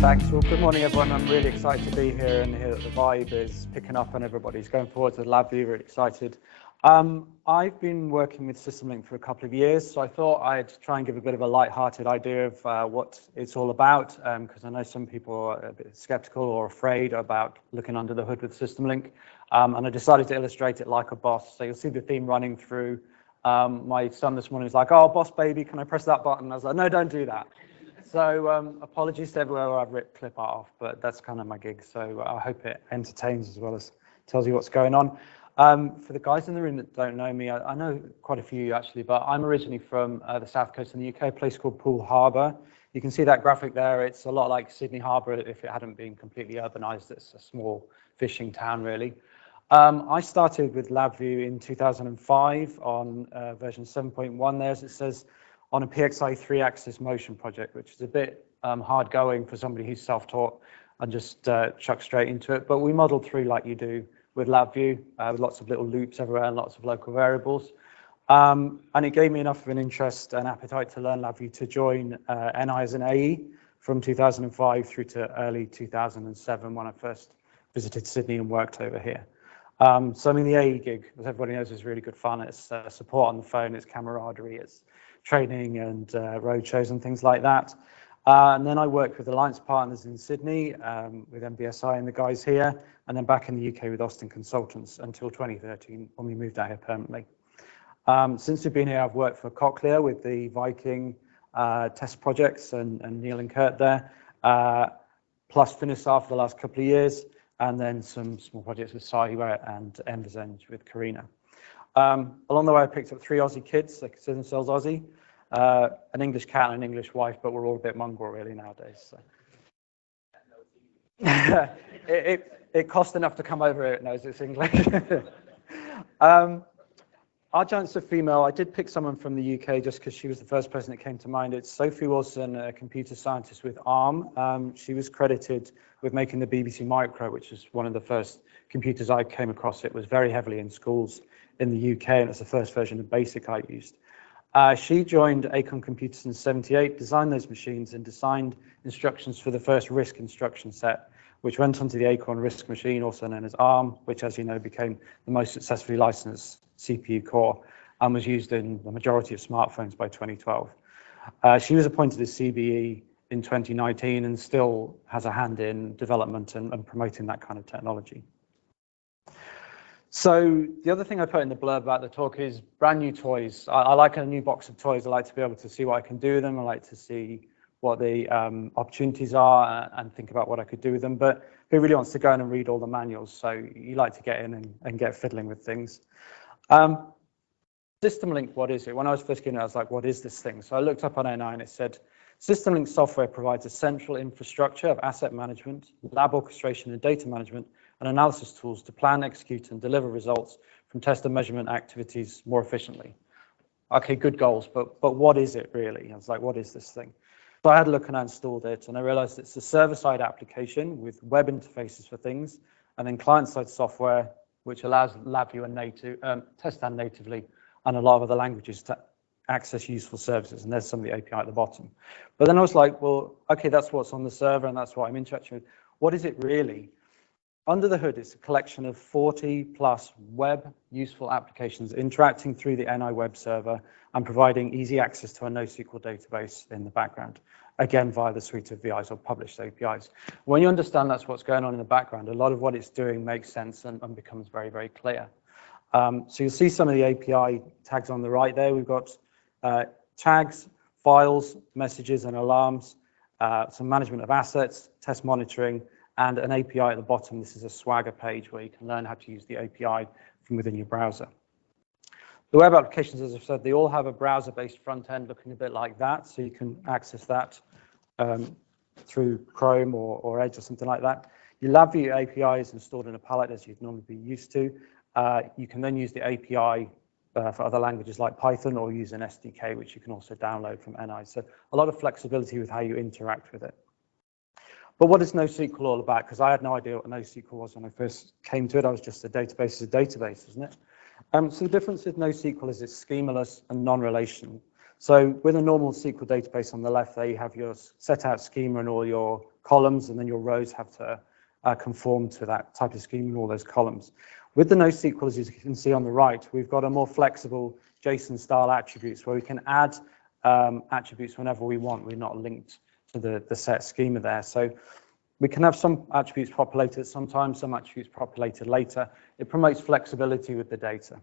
Thanks. Well, good morning, everyone. I'm really excited to be here and hear that the vibe is picking up and everybody's going forward to the LabVIEW. Really excited. I've been working with SystemLink for a couple of years, so I thought I'd try and give a bit of a light-hearted idea of what it's all about, because I know some people are a bit skeptical or afraid about looking under the hood with SystemLink, and I decided to illustrate it like a boss. So you'll see the theme running through. My son this morning was like, "Oh, boss baby, can I press that button?" I was like, "No, don't do that." So apologies to everywhere where I've ripped clip art off, but that's kind of my gig. So I hope it entertains as well as tells you what's going on. For the guys in the room that don't know me, I know quite a few actually, but I'm originally from the south coast of the UK, a place called Poole Harbour. You can see that graphic there. It's a lot like Sydney Harbour if it hadn't been completely urbanised. It's a small fishing town, really. I started with LabVIEW in 2005 on version 7.1 there, as it says, on a PXI 3-axis motion project, which is a bit hard going for somebody who's self-taught and just chuck straight into it. But we modeled through like you do with LabVIEW, with lots of little loops everywhere and lots of local variables. And it gave me enough of an interest and appetite to learn LabVIEW to join NI as an AE from 2005 through to early 2007 when I first visited Sydney and worked over here. So I mean, the AE gig, as everybody knows, is really good fun. It's support on the phone, it's camaraderie, it's training and road shows and things like that. And then I worked with Alliance Partners in Sydney with MBSI and the guys here, and then back in the UK with Austin Consultants until 2013 when we moved out here permanently. Since we've been here, I've worked for Cochlear with the Viking test projects and Neil and Kurt there, plus Finisar for the last couple of years, and then some small projects with Sahiware and Envisage with Karina. Along the way, I picked up 3 Aussie kids, they consider themselves Aussie, an English cat and an English wife, but we're all a bit mongrel really nowadays. So. it cost enough to come over here, it knows it's English. Our giants are female. I did pick someone from the UK just because she was the first person that came to mind. It's Sophie Wilson, a computer scientist with ARM. She was credited with making the BBC Micro, which is one of the first computers I came across. It was very heavily in schools in the UK, and it's the first version of BASIC I used. She joined Acorn Computers in '78, designed those machines, and designed instructions for the first RISC instruction set, which went onto the Acorn RISC machine, also known as ARM, which, as you know, became the most successfully licensed CPU core and was used in the majority of smartphones by 2012. She was appointed as CBE in 2019 and still has a hand in development and promoting that kind of technology. So the other thing I put in the blurb about the talk is brand new toys. I like a new box of toys. I like to be able to see what I can do with them. I like to see what the opportunities are and think about what I could do with them. But who really wants to go in and read all the manuals? So you like to get in and get fiddling with things. SystemLink, what is it? When I was first getting it, I was like, what is this thing? So I looked up on NI and it said, SystemLink software provides a central infrastructure of asset management, lab orchestration and data management, and analysis tools to plan, execute, and deliver results from test and measurement activities more efficiently. Okay, good goals, but what is it really? I was like, what is this thing? So I had a look and I installed it, and I realized it's a server-side application with web interfaces for things, and then client-side software, which allows LabVIEW and test natively, and a lot of other languages to access useful services, and there's some of the API at the bottom. But then I was like, well, okay, that's what's on the server, and that's what I'm interested in. What is it really? Under the hood, it's a collection of 40 plus web useful applications interacting through the NI web server and providing easy access to a NoSQL database in the background, again, via the suite of VIs or published APIs. When you understand that's what's going on in the background, a lot of what it's doing makes sense and becomes very, very clear. So you'll see some of the API tags on the right there. We've got tags, files, messages, and alarms, some management of assets, test monitoring, and an API at the bottom. This is a Swagger page where you can learn how to use the API from within your browser. The web applications, as I've said, they all have a browser-based front end looking a bit like that, so you can access that through Chrome or Edge or something like that. Your LabVIEW API is installed in a palette as you'd normally be used to. You can then use the API for other languages like Python or use an SDK, which you can also download from NI. So a lot of flexibility with how you interact with it. But what is NoSQL all about? Because I had no idea what NoSQL was when I first came to it. I was just a database is a database, isn't it? So the difference with NoSQL is it's schemaless and non-relational. So with a normal SQL database on the left there, you have your set out schema and all your columns, and then your rows have to conform to that type of scheme in all those columns. With the NoSQL, as you can see on the right, we've got a more flexible JSON style attributes where we can add attributes whenever we want. We're not linked to the set schema there. So we can have some attributes populated sometimes, some attributes populated later. It promotes flexibility with the data.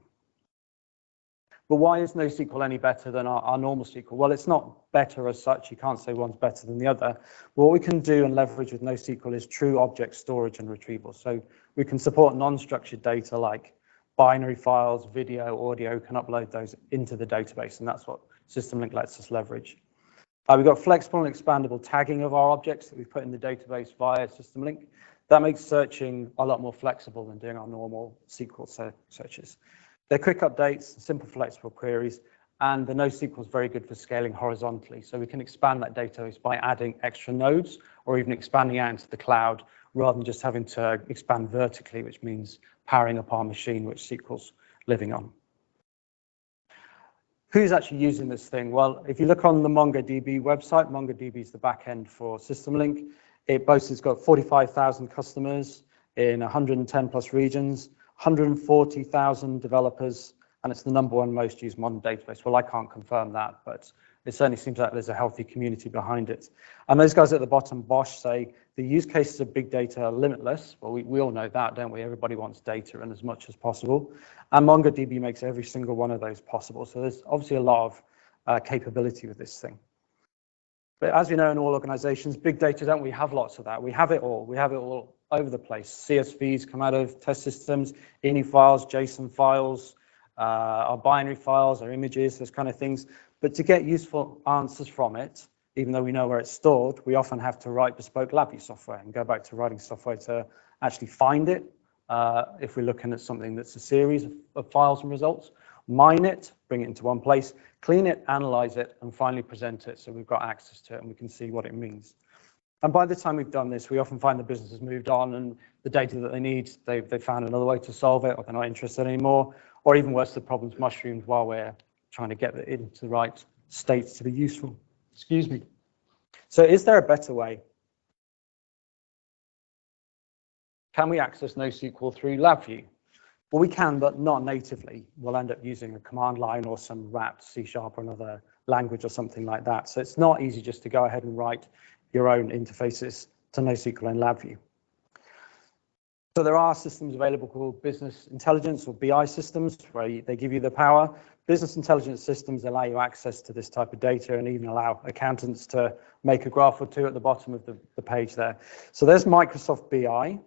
But why is NoSQL any better than our normal SQL? Well, it's not better as such. You can't say one's better than the other. But what we can do and leverage with NoSQL is true object storage and retrieval. So we can support non-structured data like binary files, video, audio, can upload those into the database, and that's what SystemLink lets us leverage. We've got flexible and expandable tagging of our objects that we've put in the database via SystemLink. That makes searching a lot more flexible than doing our normal SQL searches. They're quick updates, simple flexible queries, and the NoSQL is very good for scaling horizontally. So we can expand that database by adding extra nodes or even expanding out into the cloud rather than just having to expand vertically, which means powering up our machine, which SQL's living on. Who's actually using this thing? Well, if you look on the MongoDB website, MongoDB is the backend for SystemLink. It boasts it's got 45,000 customers in 110 plus regions, 140,000 developers, and it's the #1 most used modern database. Well, I can't confirm that, but it certainly seems like there's a healthy community behind it. And those guys at the bottom, Bosch, say the use cases of big data are limitless. Well, we all know that, don't we? Everybody wants data and as much as possible. And MongoDB makes every single one of those possible. So there's obviously a lot of capability with this thing. But as we know in all organizations, big data, don't we have lots of that? We have it all. We have it all over the place. CSVs come out of test systems, INI files, JSON files, our binary files, our images, those kind of things. But to get useful answers from it, even though we know where it's stored, we often have to write bespoke LabVIEW software and go back to writing software to actually find it. If we're looking at something that's a series of files and results, mine it, bring it into one place, clean it, analyze it, and finally present it so we've got access to it and we can see what it means. And by the time we've done this, we often find the business has moved on and the data that they need, they've found another way to solve it, or they're not interested anymore, or even worse, the problem's mushroomed while we're trying to get it into the right states to be useful. Excuse me. So is there a better way? Can we access NoSQL through LabVIEW? Well, we can, but not natively. We'll end up using a command line or some wrapped C# or another language or something like that. So it's not easy just to go ahead and write your own interfaces to NoSQL in LabVIEW. So there are systems available called business intelligence or BI systems where they give you the power. Business intelligence systems allow you access to this type of data and even allow accountants to make a graph or two at the bottom of the page there. So there's Microsoft BI,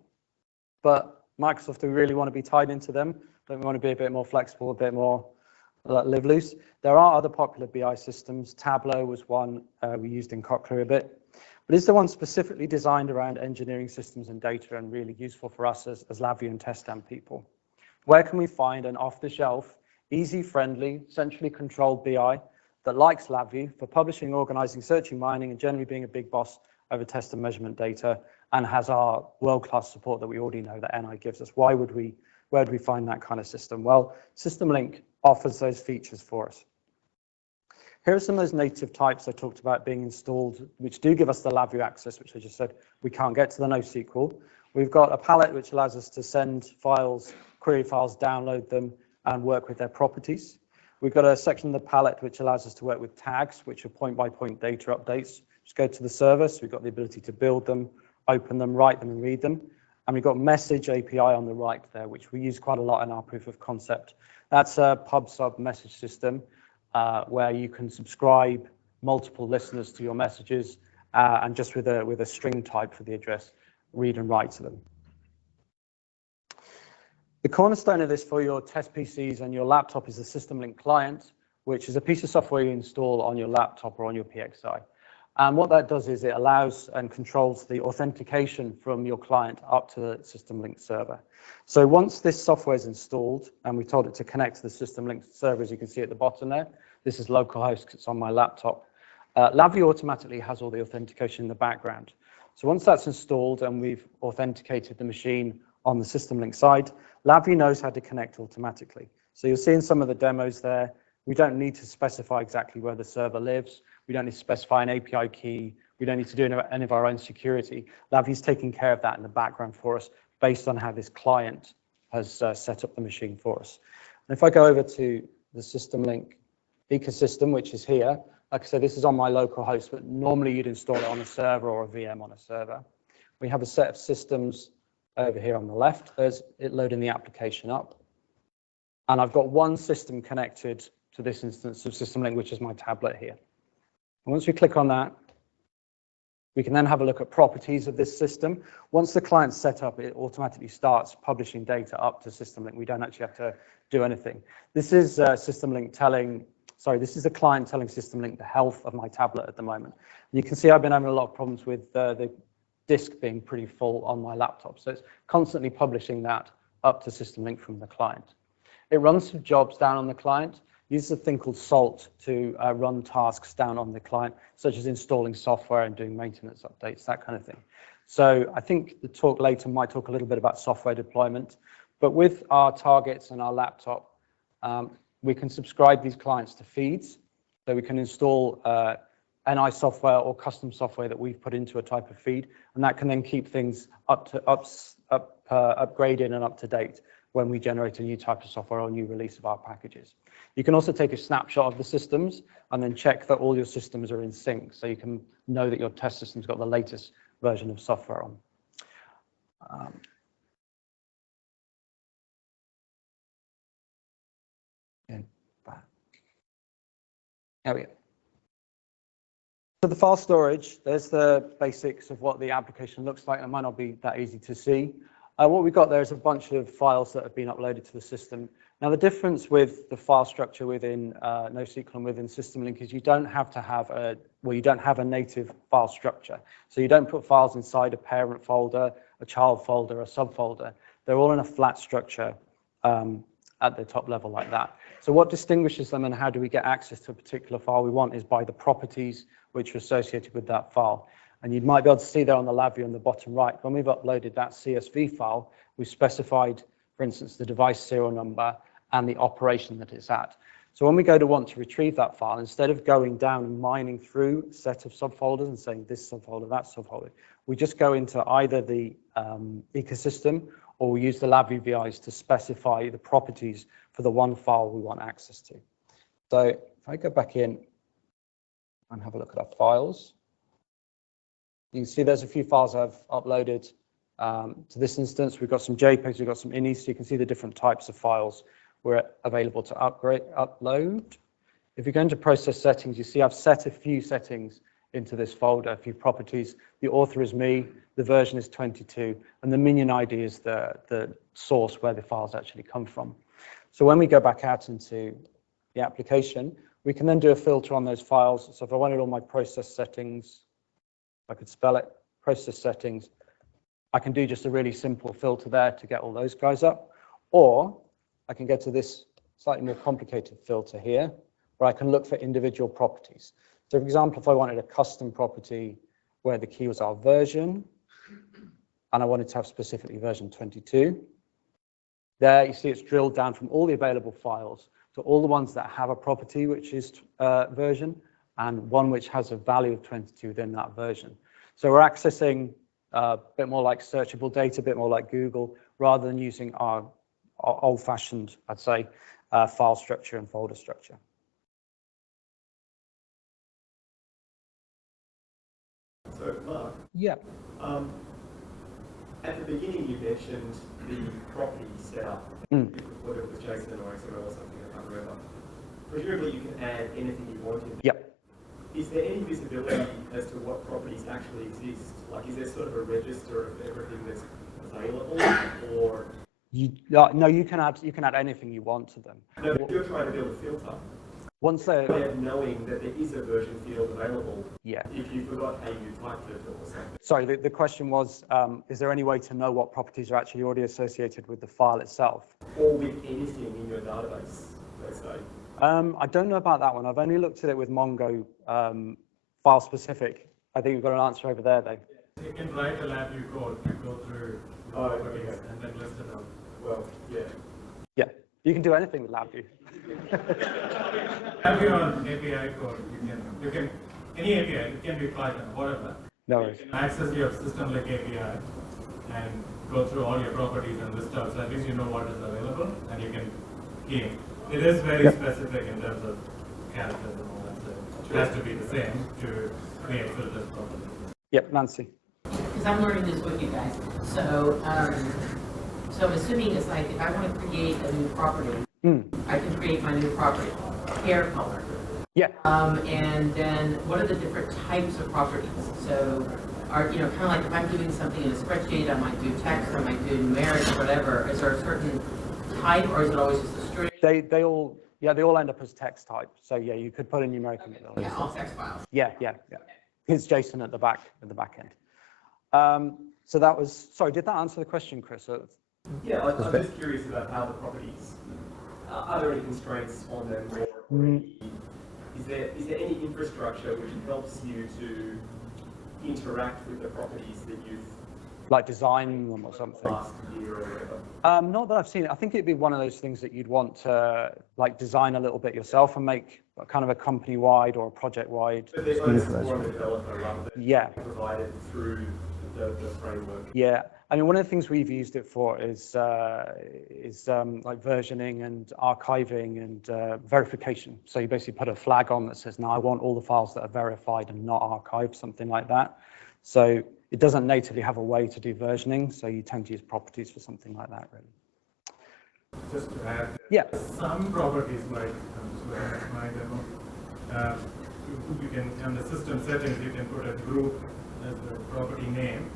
but Microsoft, do we really want to be tied into them? Don't we want to be a bit more flexible, a bit more live loose? There are other popular BI systems. Tableau was one we used in Cochlear a bit. But is there one specifically designed around engineering systems and data and really useful for us as LabVIEW and test-stand people? Where can we find an off-the-shelf, easy, friendly, centrally controlled BI that likes LabVIEW for publishing, organizing, searching, mining, and generally being a big boss over test and measurement data and has our world-class support that we already know that NI gives us? Where would we find that kind of system? Well, SystemLink offers those features for us. Here are some of those native types I talked about being installed, which do give us the LabVIEW access, which I just said we can't get to the NoSQL. We've got a palette which allows us to send files, query files, download them, and work with their properties. We've got a section of the palette which allows us to work with tags, which are point-by-point data updates. Just go to the server, so we've got the ability to build them, open them, write them, and read them. And we've got message API on the right there, which we use quite a lot in our proof of concept. That's a pub/sub message system where you can subscribe multiple listeners to your messages and just with a string type for the address, read and write to them. The cornerstone of this for your test PCs and your laptop is the SystemLink client, which is a piece of software you install on your laptop or on your PXI. And what that does is it allows and controls the authentication from your client up to the SystemLink server. So once this software is installed, and we told it to connect to the SystemLink server, as you can see at the bottom there, this is localhost because it's on my laptop. LabVIEW automatically has all the authentication in the background. So once that's installed and we've authenticated the machine on the SystemLink side, LabVIEW knows how to connect automatically. So you'll see in some of the demos there, we don't need to specify exactly where the server lives. We don't need to specify an API key. We don't need to do any of our own security. LabVIEW's taking care of that in the background for us based on how this client has set up the machine for us. And if I go over to the SystemLink ecosystem, which is here, like I said, this is on my local host, but normally you'd install it on a server or a VM on a server. We have a set of systems over here on the left. There's it loading the application up. And I've got one system connected to this instance of SystemLink, which is my tablet here. And once we click on that, we can then have a look at properties of this system. Once the client's set up, it automatically starts publishing data up to SystemLink. We don't actually have to do anything. This is SystemLink this is a client telling SystemLink the health of my tablet at the moment. And you can see I've been having a lot of problems with the disk being pretty full on my laptop. So it's constantly publishing that up to SystemLink from the client. It runs some jobs down on the client, uses a thing called Salt to run tasks down on the client, such as installing software and doing maintenance updates, that kind of thing. So I think the talk later might talk a little bit about software deployment, but with our targets and our laptop, we can subscribe these clients to feeds. So we can install NI software or custom software that we've put into a type of feed, and that can then keep things upgraded and up to date when we generate a new type of software or a new release of our packages. You can also take a snapshot of the systems and then check that all your systems are in sync, so you can know that your test system's got the latest version of software on. There we go. So the file storage, there's the basics of what the application looks like. It might not be that easy to see. What we've got there is a bunch of files that have been uploaded to the system. Now, the difference with the file structure within NoSQL and within SystemLink is you don't have to have you don't have a native file structure. So you don't put files inside a parent folder, a child folder, a subfolder. They're all in a flat structure at the top level like that. So what distinguishes them and how do we get access to a particular file we want is by the properties which are associated with that file. And you might be able to see there on the LabVIEW on the bottom right, when we've uploaded that CSV file, we've specified, for instance, the device serial number and the operation that it's at. So when we go to want to retrieve that file, instead of going down and mining through a set of subfolders and saying this subfolder, that subfolder, we just go into either the ecosystem or we use the LabVIEW VIs to specify the properties for the one file we want access to. So if I go back in and have a look at our files, you can see there's a few files I've uploaded to this instance. We've got some JPEGs, we've got some INIs, so you can see the different types of files we're available to upload. If you go into process settings, you see I've set a few settings into this folder, a few properties. The author is me, the version is 22, and the minion ID is the source where the files actually come from. So when we go back out into the application, we can then do a filter on those files. So if I wanted all my process settings, I could spell it, process settings, I can do just a really simple filter there to get all those guys up. Or I can get to this slightly more complicated filter here, where I can look for individual properties. So for example, if I wanted a custom property where the key was our version, and I wanted to have specifically version 22, there you see it's drilled down from all the available files to all the ones that have a property which is version, and one which has a value of 22 within that version. So we're accessing a bit more like searchable data, a bit more like Google, rather than using our old-fashioned, I'd say, file structure and folder structure. So, Mark. Yeah. At the beginning, you mentioned the property setup, whether it was JSON or XML or something, I can't remember. Presumably, you can add anything you want in there. Yep. Is there any visibility as to what properties actually exist? Like, is there sort of a register of everything that's available, or? No, you can add anything you want to them. No, but you're trying to build a filter. Once they're knowing that there is a version field available. Yeah. If you forgot how you typed it or something. Sorry, the question was, is there any way to know what properties are actually already associated with the file itself? Or with anything in your database, let's say. I don't know about that one. I've only looked at it with Mongo file specific. I think you've got an answer over there, though. You can write a LabVIEW code to go through properties and then list it out. Well, yeah. Yeah, you can do anything with LabVIEW. LabVIEW on API code, you can any API, it can be Python, whatever. No worries. You can access your SystemLink API and go through all your properties and list out, so at least you know what is available and you can key in. It is very specific in terms of characters and all that, so it has to be the same to create filters properly. Yep, Nancy. Because I'm learning this with you guys. So, so I'm assuming it's like if I want to create a new property, I can create my new property, hair color. Yeah. And then what are the different types of properties? So, are kind of like if I'm doing something in a spreadsheet, I might do text, I might do numeric, whatever. Is there a certain type, or is it always just a string? They all end up as text type. So yeah, you could put a numeric in the middle. Yeah, all text files. Yeah. Here's JSON at the back end. So that was, sorry, did that answer the question, Chris? Yeah, I'm just curious about how the properties, are there any constraints on them? Or is there any infrastructure which helps you to interact with the properties that you've like design them or something? last year or whatever? Not that I've seen it. I think it'd be one of those things that you'd want to like design a little bit yourself and make kind of a company-wide or a project-wide. But they're only for the developer rather than provided through the framework. Yeah, I mean, one of the things we've used it for is like versioning and archiving and verification. So you basically put a flag on that says, "No, I want all the files that are verified and not archived," something like that. So it doesn't natively have a way to do versioning, so you tend to use properties for something like that, really. Just to add, some properties like my demo, you can, on the system settings, you can put a group as the property name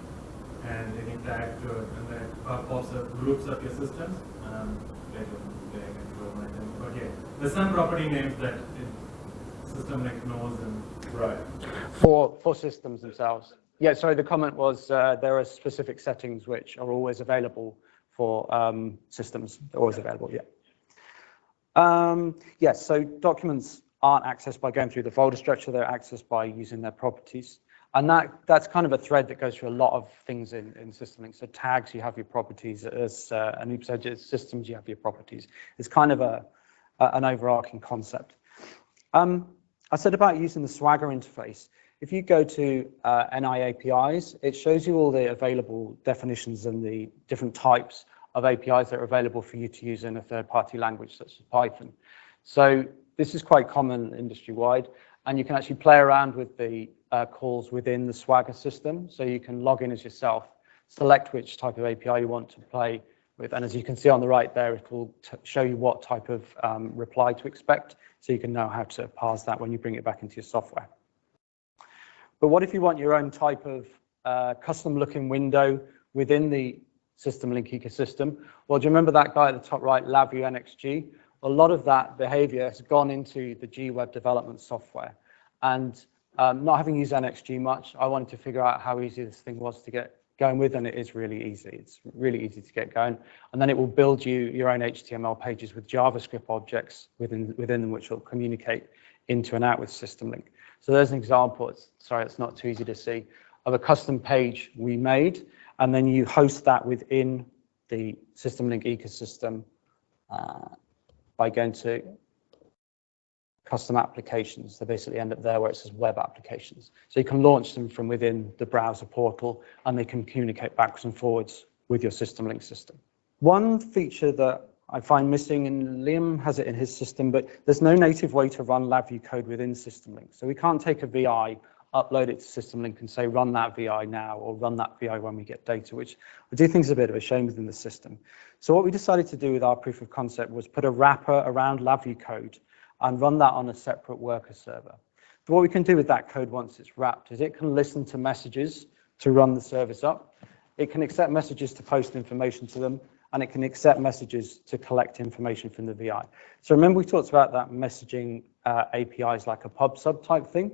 and any tag to it, and then pops up groups of your systems. Later I can show my demo. But yeah, there's some property names that SystemLink knows and Right. For systems themselves. Yeah, sorry, the comment was there are specific settings which are always available for systems. They're always available, yes, so documents aren't accessed by going through the folder structure, they're accessed by using their properties. And that's kind of a thread that goes through a lot of things in SystemLink. So tags, you have your properties. As Anoop said, systems, you have your properties. It's kind of an overarching concept. I said about using the Swagger interface. If you go to NI APIs, it shows you all the available definitions and the different types of APIs that are available for you to use in a third-party language such as Python. So this is quite common industry-wide, and you can actually play around with the calls within the Swagger system. So you can log in as yourself, select which type of API you want to play with, and as you can see on the right there, it will show you what type of reply to expect, so you can know how to parse that when you bring it back into your software. But what if you want your own type of custom-looking window within the SystemLink ecosystem? Well, do you remember that guy at the top right, LabVIEW NXG? A lot of that behavior has gone into the GWeb development software. And not having used NXG much, I wanted to figure out how easy this thing was to get going with, and it is really easy. It's really easy to get going. And then it will build you your own HTML pages with JavaScript objects within them, which will communicate into and out with SystemLink. So there's an example, it's not too easy to see, of a custom page we made, and then you host that within the SystemLink ecosystem by going to custom applications. They basically end up there where it says web applications. So you can launch them from within the browser portal, and they can communicate backwards and forwards with your SystemLink system. One feature that I find missing, and Liam has it in his system, but there's no native way to run LabVIEW code within SystemLink. So we can't take a VI, upload it to SystemLink and say, run that VI now, or run that VI when we get data, which I do think is a bit of a shame within the system. So what we decided to do with our proof of concept was put a wrapper around LabVIEW code and run that on a separate worker server. But what we can do with that code once it's wrapped is it can listen to messages to run the service up. It can accept messages to post information to them, and it can accept messages to collect information from the VI. So remember we talked about that messaging APIs like a pub sub type thing.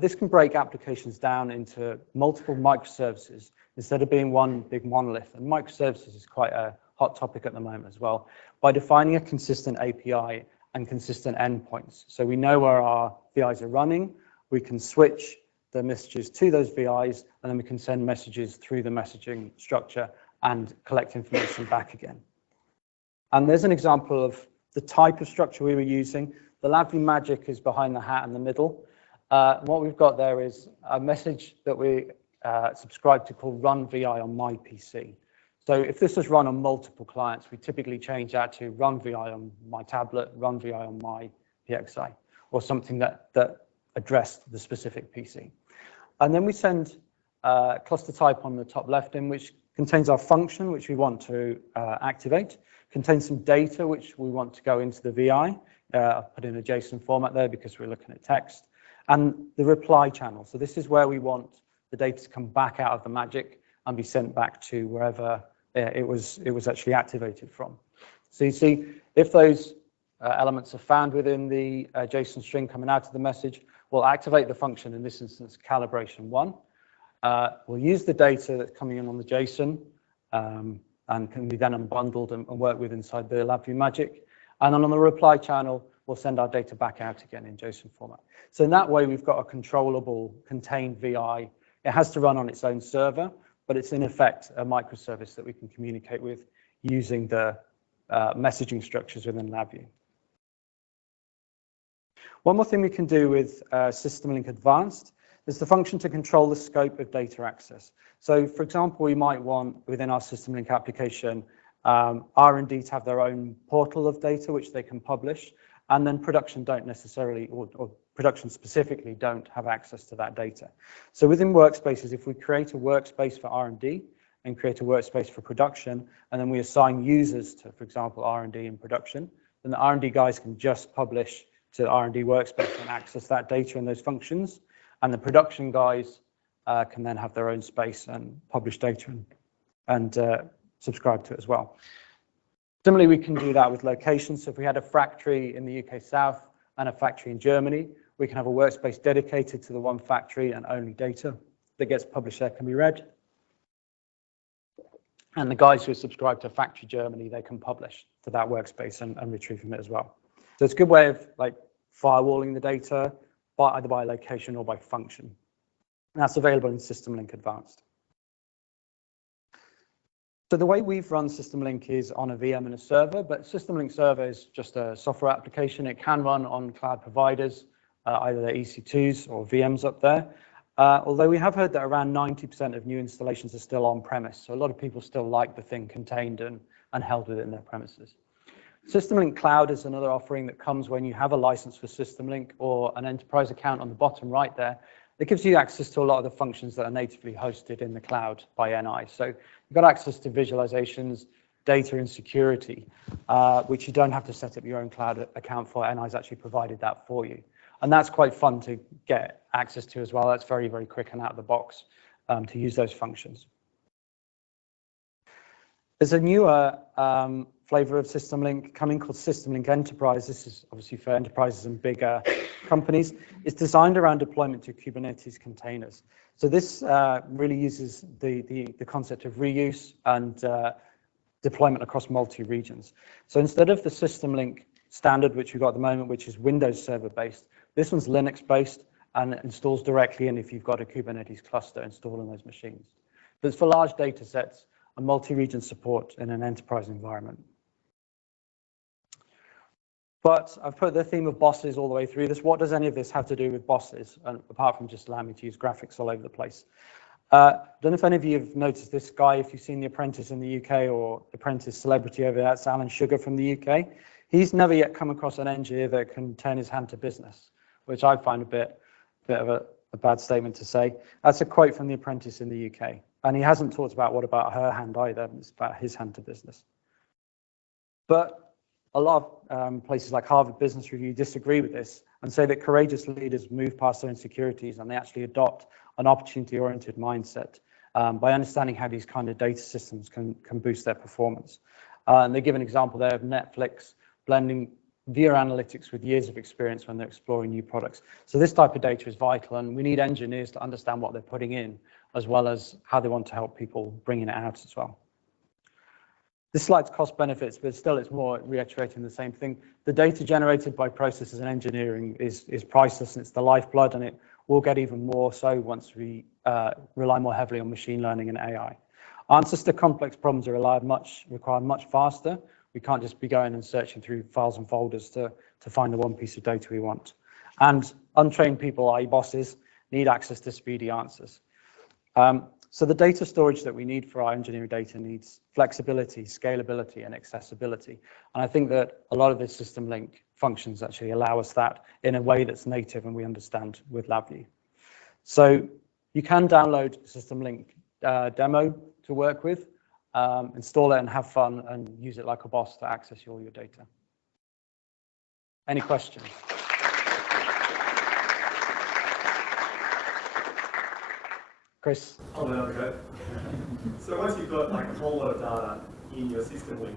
This can break applications down into multiple microservices instead of being one big monolith. And microservices is quite a hot topic at the moment as well, by defining a consistent API and consistent endpoints. So we know where our VIs are running, we can switch the messages to those VIs, and then we can send messages through the messaging structure and collect information back again. And there's an example of the type of structure we were using. The LabVIEW magic is behind the hat in the middle. What we've got there is a message that we subscribe to called run VI on my PC. So if this was run on multiple clients, we typically change that to run VI on my tablet, run VI on my PXI, or something that addressed the specific PC. And then we send cluster type on the top left in, which contains our function, which we want to activate, contains some data, which we want to go into the VI. I've put in a JSON format there because we're looking at text, and the reply channel. So this is where we want the data to come back out of the magic and be sent back to wherever it was actually activated from. So you see, if those elements are found within the JSON string coming out of the message, we'll activate the function, in this instance, calibration 1. We'll use the data that's coming in on the JSON and can be then unbundled and work with inside the LabVIEW magic. And then on the reply channel, we'll send our data back out again in JSON format. So in that way, we've got a controllable, contained VI. It has to run on its own server, but it's in effect a microservice that we can communicate with using the messaging structures within LabVIEW. One more thing we can do with SystemLink Advanced is the function to control the scope of data access. So for example, we might want within our SystemLink application, R&D to have their own portal of data, which they can publish, and then production don't necessarily, or production specifically don't have access to that data. So within workspaces, if we create a workspace for R&D and create a workspace for production, and then we assign users to, for example, R&D and production, then the R&D guys can just publish to the R&D workspace and access that data and those functions, and the production guys can then have their own space and publish data and subscribe to it as well. Similarly, we can do that with locations. So if we had a factory in the UK South and a factory in Germany, we can have a workspace dedicated to the one factory, and only data that gets published there can be read. And the guys who are subscribed to Factory Germany, they can publish to that workspace and retrieve from it as well. So it's a good way of like firewalling the data either by location or by function. And that's available in SystemLink Advanced. So the way we've run SystemLink is on a VM and a server, but SystemLink server is just a software application. It can run on cloud providers, either their EC2s or VMs up there. Although we have heard that around 90% of new installations are still on premise. So a lot of people still like the thing contained and held within their premises. SystemLink Cloud is another offering that comes when you have a license for SystemLink or an enterprise account on the bottom right there. It gives you access to a lot of the functions that are natively hosted in the cloud by NI. So you've got access to visualizations, data and security, which you don't have to set up your own cloud account for. NI's actually provided that for you. And that's quite fun to get access to as well. That's very, very quick and out of the box to use those functions. There's a newer flavor of SystemLink coming called SystemLink Enterprise. This is obviously for enterprises and bigger companies. It's designed around deployment to Kubernetes containers. So this really uses the concept of reuse and deployment across multi-regions. So instead of the SystemLink standard, which we've got at the moment, which is Windows server-based, this one's Linux-based and installs directly in if you've got a Kubernetes cluster installed on those machines. But it's for large data sets and multi-region support in an enterprise environment. But I've put the theme of bosses all the way through this. What does any of this have to do with bosses, apart from just allowing me to use graphics all over the place? I don't know if any of you have noticed this guy, if you've seen The Apprentice in the UK or Apprentice Celebrity over there, it's Alan Sugar from the UK. He's never yet come across an engineer that can turn his hand to business, which I find a bit of a bad statement to say. That's a quote from The Apprentice in the UK. And he hasn't talked about what about her hand either. It's about his hand to business. But a lot of places like Harvard Business Review disagree with this and say that courageous leaders move past their insecurities and they actually adopt an opportunity-oriented mindset by understanding how these kind of data systems can boost their performance. And they give an example there of Netflix blending viewer analytics with years of experience when they're exploring new products. So this type of data is vital, and we need engineers to understand what they're putting in, as well as how they want to help people bringing it out as well. This slide's cost benefits, but still it's more reiterating the same thing. The data generated by processes and engineering is priceless, and it's the lifeblood, and it will get even more so once we rely more heavily on machine learning and AI. Answers to complex problems are require much faster. We can't just be going and searching through files and folders to find the one piece of data we want. And untrained people, i.e. bosses, need access to speedy answers. So the data storage that we need for our engineering data needs flexibility, scalability, and accessibility. And I think that a lot of the SystemLink functions actually allow us that in a way that's native and we understand with LabVIEW. So you can download SystemLink demo to work with, install it and have fun and use it like a boss to access all your data. Any questions? Chris? I'll have another go. So once you've got like a whole lot of data in your SystemLink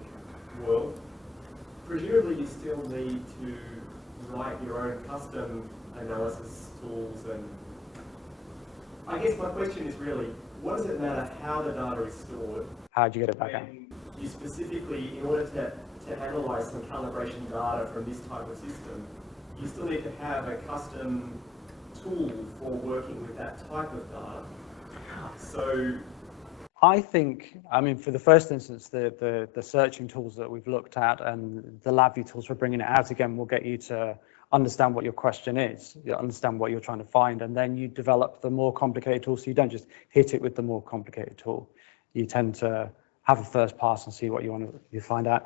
world, presumably you still need to write your own custom analysis tools. And I guess my question is really, what does it matter how the data is stored? How do you get it back out? You specifically, in order to analyze some calibration data from this type of system, you still need to have a custom tool for working with that type of data. So I think, I mean, for the first instance, the searching tools that we've looked at and the LabVIEW tools for bringing it out again will get you to understand what your question is, you understand what you're trying to find, and then you develop the more complicated tool. So you don't just hit it with the more complicated tool. You tend to have a first pass and see what you find out.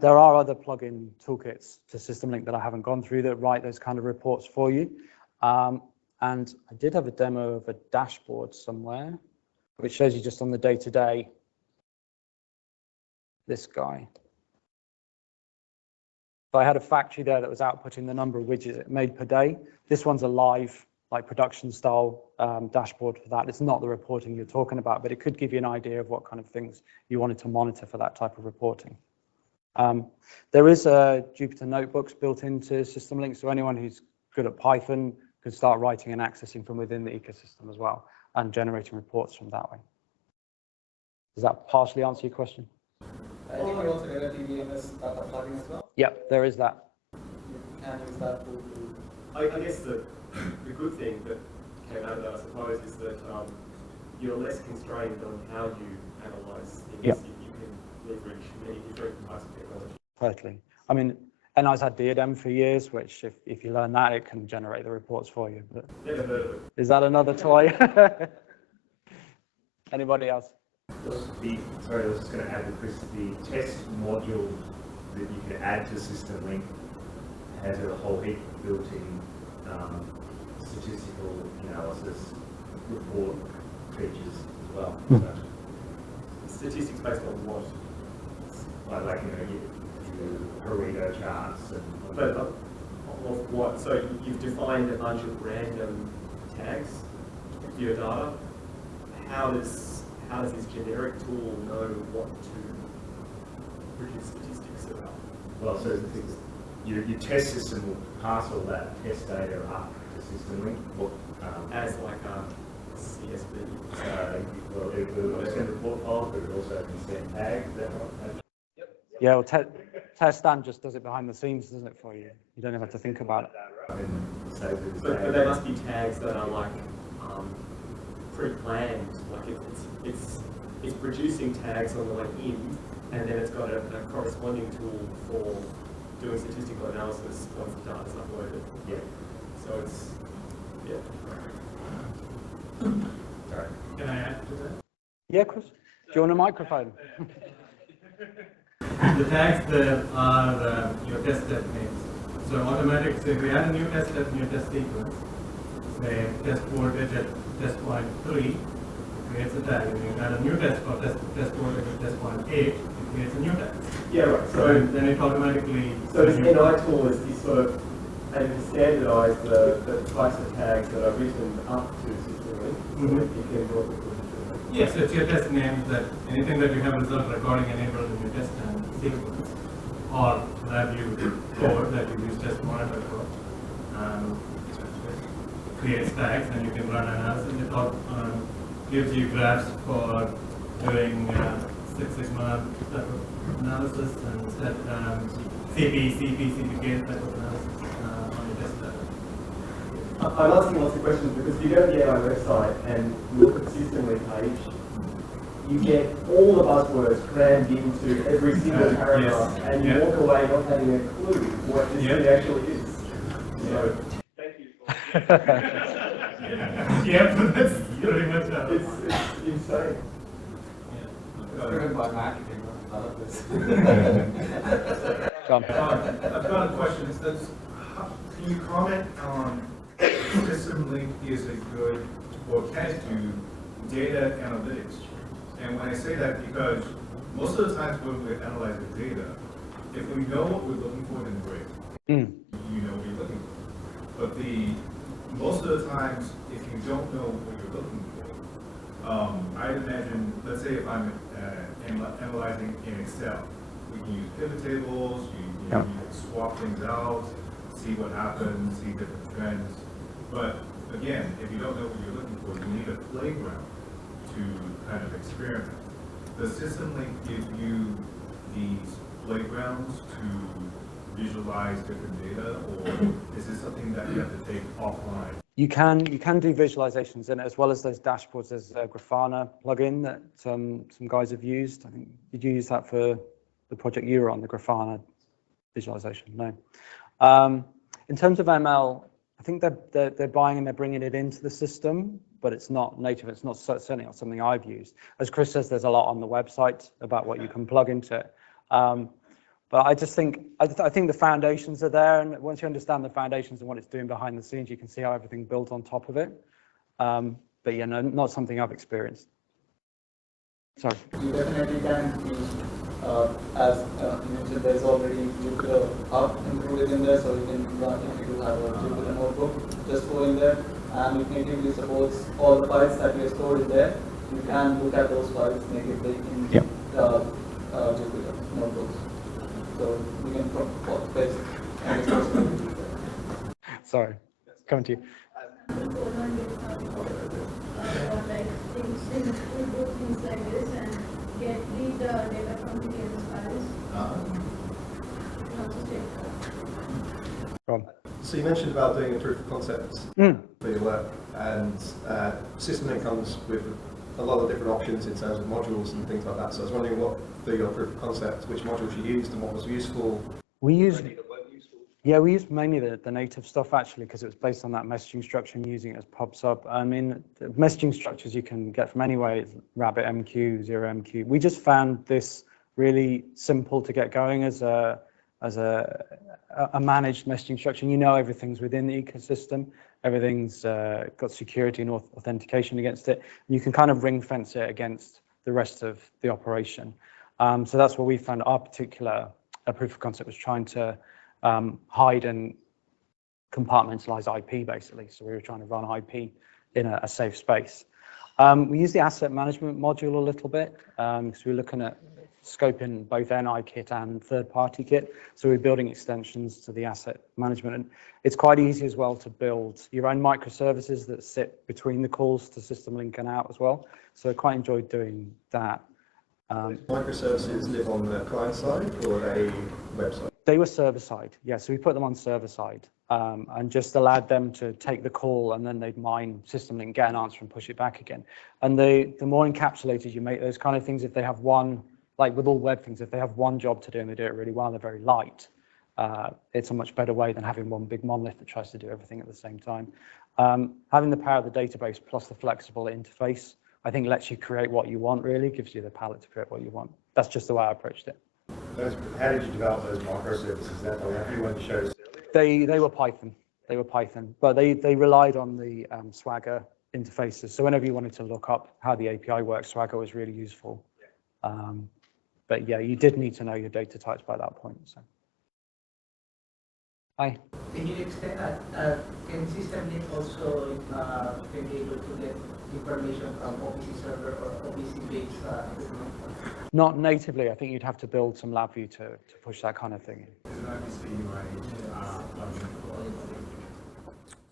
There are other plugin toolkits to SystemLink that I haven't gone through that write those kind of reports for you. And I did have a demo of a dashboard somewhere, which shows you just on the day-to-day, this guy. So I had a factory there that was outputting the number of widgets it made per day. This one's a live, like production style dashboard for that. It's not the reporting you're talking about, but it could give you an idea of what kind of things you wanted to monitor for that type of reporting. There is a Jupyter Notebooks built into SystemLink, so anyone who's good at Python could start writing and accessing from within the ecosystem as well and generating reports from that way. Does that partially answer your question? You can also get a TVMS data plugin as well. Yep, there is that. You can use that to. I guess the good thing that came out of that, I suppose, is that you're less constrained on how you analyze things. Yep. You can leverage many different types of technology. Totally. I mean, NI's had DDM for years, which if you learn that, it can generate the reports for you. But Never heard of it. is that another toy? Anybody else? Sorry, I was just going to add to Chris, the test module that you can add to SystemLink has a whole heap of built-in statistical analysis report features as well. Statistics based on what? Like your Pareto charts and. But of what? So you've defined a bunch of random tags for your data. How does this generic tool know what to produce statistics about? Well, so your test system will pass all that test data up to SystemLink. As like a CSV. Well, it will send report files, but it also can send tags. Is that right? Yeah, well, Test Stand just does it behind the scenes, doesn't it, for you? You don't even have to think about it. But there must be tags that are like pre-planned. Like it's producing tags on the way in, and then it's got a corresponding tool for doing statistical analysis once the data is uploaded. Yeah. So it's Sorry. Can I add to that? Yeah, Chris? Do you want a microphone? The tags there are your test step names. So automatic, so if you add a new test step in your test sequence, say test voltage at test point 3, it creates a tag. And you add a new test for test voltage at test point 8, it creates a new tag. yeah, right. So then it automatically. So this NI tool is sort of able to standardize the types of tags that are written up to SystemLink, so that you can work with them. Yes, so it's your test names that anything that you have result recording enabled in your test sequence, or LabVIEW code that you use test monitor for, creates tags, and you can run analysis. It gives you graphs for doing Six Sigma type of analysis and CPK type of analysis on your test data. I'm asking lots of questions because if you go to the AI website and look at the SystemLink page, you get all the buzzwords crammed into every single paragraph, and you walk away not having a clue what this thing actually is. So, Yeah, but that's pretty much It's insane. Driven by marketing, none of this. John. I've got a question. Can you comment on SystemLink is a good or can do data analytics? And when I say that, because most of the times when we're analyzing data, if we know what we're looking for, then great. You know what you're looking for. But most of the times, if you don't know what you're looking for, I'd imagine, let's say if I'm analyzing in Excel, we can use pivot tables, you can swap things out, see what happens, see different trends. But again, if you don't know what you're looking for, you need a playground to kind of experiment. Does SystemLink give you these playgrounds to visualize different data, or is this something that you have to take offline? You can do visualizations in it as well as those dashboards. There's a Grafana plugin that some guys have used. I think, did you use that for the project you were on, the Grafana visualization? No. In terms of ML, I think they're buying and they're bringing it into the system, but it's not native. It's not certainly not something I've used. As Chris says, there's a lot on the website about what you can plug into it. But I just think, I think the foundations are there, and once you understand the foundations and what it's doing behind the scenes, you can see how everything builds on top of it. But yeah, no, not something I've experienced. Sorry. You definitely can teach, as you mentioned, there's already Jupyter Hub included in there, so you can run, if you have a Jupyter notebook, just go in there, and it natively supports all the files that we have stored in there. You can look at those files natively in Jupyter notebooks. So we can paste and Sorry, coming to you. Like things like this and read the data from the TLS files. So you mentioned about doing a proof of concept for your work, and SystemLink comes with a lot of different options in terms of modules and things like that. So I was wondering what, for your proof of concept, which modules you used and what was useful. We used mainly the native stuff actually, because it was based on that messaging structure and using it as pub/sub. I mean, the messaging structures you can get from anywhere, it's RabbitMQ, ZeroMQ. We just found this really simple to get going as a managed messaging structure. You know, everything's within the ecosystem. Everything's got security and authentication against it. You can kind of ring fence it against the rest of the operation. So that's what we found. Our particular proof of concept was trying to hide and compartmentalize IP, basically. So we were trying to run IP in a safe space. We use the asset management module a little bit. So we're looking at scoping both NI kit and third-party kit. So we're building extensions to the asset management. And it's quite easy as well to build your own microservices that sit between the calls to SystemLink and out as well. So I quite enjoyed doing that. Microservices live on the client side or a website? They were server side, yeah. So we put them on server side and just allowed them to take the call, and then they'd mine SystemLink, get an answer, and push it back again. And the more encapsulated you make those kind of things, if they have one, like with all web things, if they have one job to do and they do it really well, they're very light. It's a much better way than having one big monolith that tries to do everything at the same time. Having the power of the database plus the flexible interface, I think lets you create what you want, really, gives you the palette to create what you want. That's just the way I approached it. How did you develop those microservices? That everyone shows. They were Python. They were Python, but they relied on the Swagger interfaces. So whenever you wanted to look up how the API works, Swagger was really useful. But yeah, you did need to know your data types by that point. So. Hi. Can you extend that? Can SystemLink also be able to get information from OPC server or OPC-based equipment? Not natively. I think you'd have to build some LabVIEW to push that kind of thing in.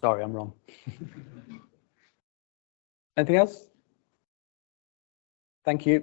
Sorry, I'm wrong. Anything else? Thank you.